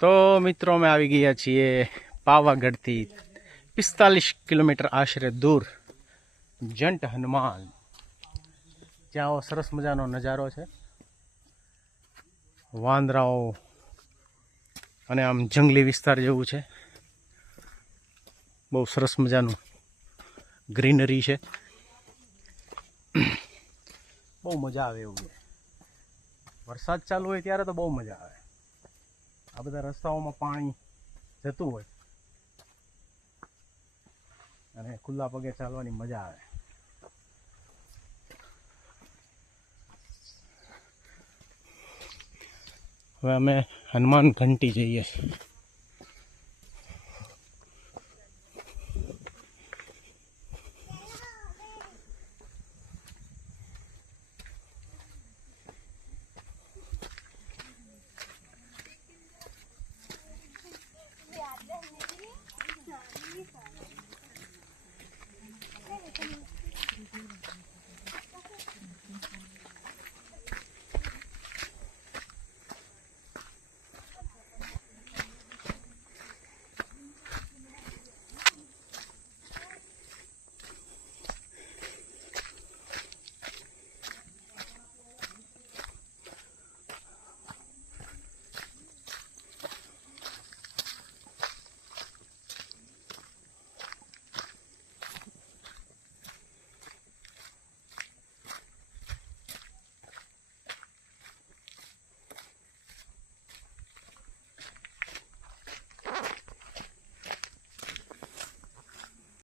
તો મિત્રો અમે આવી ગયા છીએ પાવાગઢથી 45 કિલોમીટર આશરે દૂર જંટ હનુમાન. ત્યાં આવો સરસ મજાનો નજારો છે, વાંદરાઓ અને આમ જંગલી વિસ્તાર જેવું છે. બહુ સરસ મજાનું ગ્રીનરી છે, બહુ મજા આવે એવું છે. વરસાદ ચાલુ હોય ત્યારે તો બહુ મજા આવે. આ બધા રસ્તાઓમાં પાણી જતું હોય અને ખુલ્લા પગે ચાલવાની મજા આવે. હવે અમે હનુમાન ઘંટી જઈએ છીએ.